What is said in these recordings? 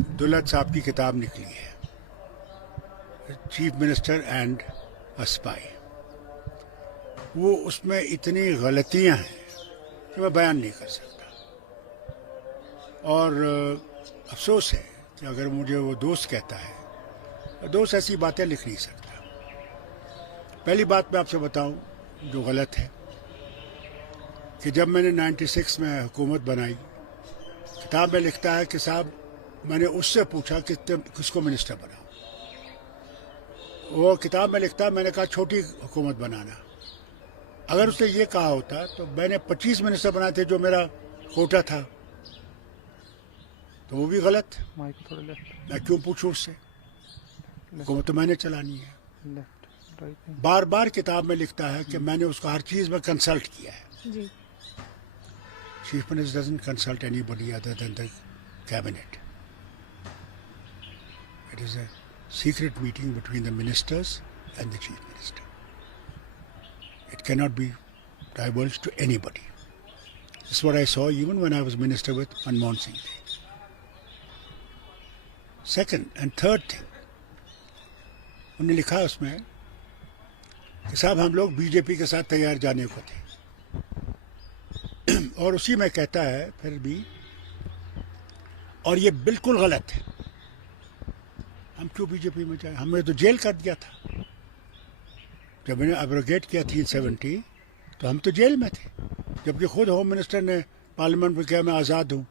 عبداللہ صاحب کی کتاب نکلی ہے چیف منسٹر اینڈ اسپائی. وہ اس میں اتنی غلطیاں ہیں کہ میں بیان نہیں کر سکتا. اور افسوس ہے کہ اگر مجھے وہ دوست کہتا ہے، دوست ایسی باتیں لکھ نہیں سکتا. پہلی بات میں آپ سے بتاؤں جو غلط ہے کہ جب میں نے 96 میں حکومت بنائی، کتاب میں لکھتا ہے کہ صاحب میں نے اس سے پوچھا کہ کس کو منسٹر بناؤں. وہ کتاب میں لکھتا ہے میں نے کہا چھوٹی حکومت بنانا. اگر اس نے یہ کہا ہوتا تو میں نے 25 منسٹر بنائے تھے جو میرا کوٹا تھا، تو وہ بھی غلط. میں کیوں پوچھوں اس سے؟ حکومت تو میں نے چلانی ہے. بار بار کتاب میں لکھتا ہے کہ میں نے اس کو ہر چیز میں کنسلٹ کیا ہے. Chief minister doesn't consult anybody other than the cabinet. It is a secret meeting between the ministers and the chief minister. It cannot be divulged to anybody. This is what I saw even when I was minister with Manmohan Singh. Second and third thing, انہوں نے لکھا اس میں کہ صاحب ہم لوگ B J پی کے ساتھ تیار جانے کو تھے، اور اسی میں کہتا ہے پھر بھی، اور یہ بالکل غلط ہے، ہم کیوں بی جے پی میں جائیں؟ ہم نے تو جیل کر دیا تھا. جب میں نے ایبروگیٹ کیا 370 تو ہم تو جیل میں تھے، جبکہ خود ہوم منسٹر نے پارلیمنٹ میں کہا میں آزاد ہوں.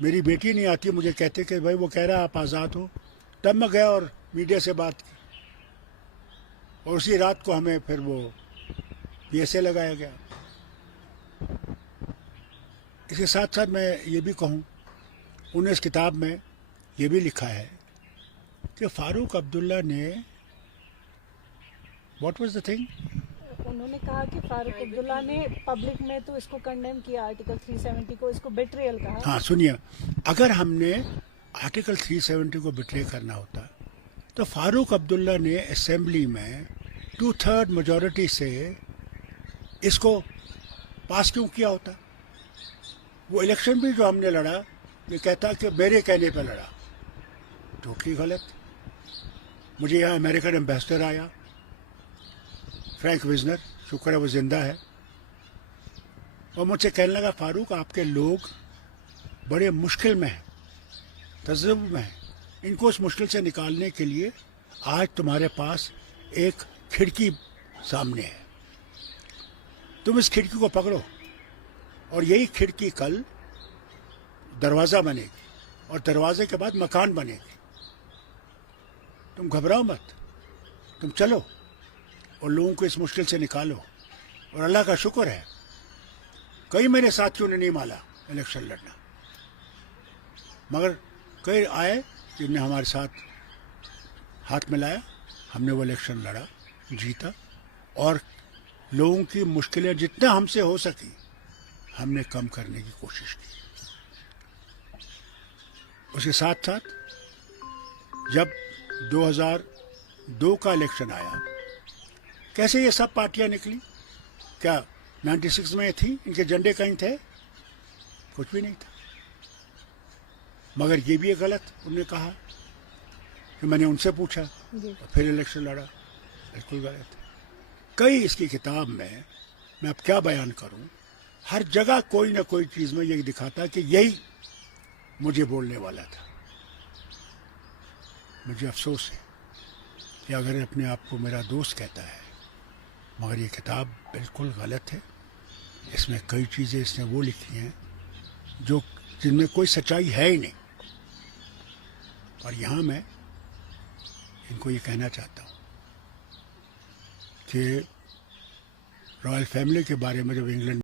میری بیٹی نہیں آتی، مجھے کہتے کہ بھائی وہ کہہ رہا ہے آپ آزاد ہو. تب میں گیا اور میڈیا سے بات کی، اور اسی رات کو ہمیں پھر وہ پی ایس اے لگایا گیا. اس کے ساتھ ساتھ میں یہ بھی کہوں، انہوں نے اس کتاب میں یہ بھی لکھا ہے کہ فاروق عبداللہ نے واٹ واز دا تھنگ، انہوں نے کہا کہ فاروق عبداللہ نے پبلک میں تو اس کو کنڈیم کیا، آرٹیکل 370 کو، اس کو بیٹریل کہا. ہاں سنیے، اگر ہم نے آرٹیکل 370 کو بٹرے کرنا ہوتا تو فاروق عبداللہ نے اسمبلی میں 2/3 میجورٹی سے اس کو پاس کیوں کیا ہوتا؟ وہ الیکشن بھی جو ہم نے لڑا، یہ کہتا کہ میرے کہنے پہ لڑا، جو کہ غلط. مجھے یہاں امریکن ایمبیسڈر آیا فرینک وزنر، شکر ہے وہ زندہ ہے، اور مجھ سے کہنے لگا فاروق آپ کے لوگ بڑے مشکل میں ہیں، تذبذب میں ہیں، ان کو اس مشکل سے نکالنے کے لیے آج تمہارے پاس ایک کھڑکی سامنے ہے، تم اس کھڑکی کو پکڑو، اور یہی کھڑکی کل دروازہ بنے گی، اور دروازے کے بعد مکان بنے گی. تم گھبراؤ مت، تم چلو اور لوگوں کو اس مشکل سے نکالو. اور اللہ کا شکر ہے کئی میرے ساتھیوں نے نہیں مانا الیکشن لڑنا، مگر کئی آئے جن نے ہمارے ساتھ ہاتھ ملایا، ہم نے وہ الیکشن لڑا، جیتا، اور لوگوں کی مشکلیں جتنا ہم سے ہو سکی ہم نے کم کرنے کی کوشش کی. اس کے ساتھ ساتھ جب 2002 کا الیکشن آیا، کیسے یہ سب پارٹیاں نکلی؟ کیا 96 میں تھی؟ ان کے جھنڈے کہیں تھے؟ کچھ بھی نہیں تھا. مگر یہ بھی ایک غلط انہوں نے کہا کہ میں نے ان سے پوچھا اور پھر الیکشن لڑا. بالکل غلط ہے. کئی اس کی کتاب میں اب کیا بیان کروں، ہر جگہ کوئی نہ کوئی چیز میں یہ دکھاتا کہ یہی مجھے بولنے والا تھا. مجھے افسوس ہے کہ اگر اپنے آپ کو میرا دوست کہتا ہے، مگر یہ کتاب بالکل غلط ہے. اس میں کئی چیزیں اس نے وہ لکھی ہیں جن میں کوئی سچائی ہے ہی نہیں. اور یہاں میں ان کو یہ کہنا چاہتا ہوں کہ رائل فیملی کے بارے میں جب انگلینڈ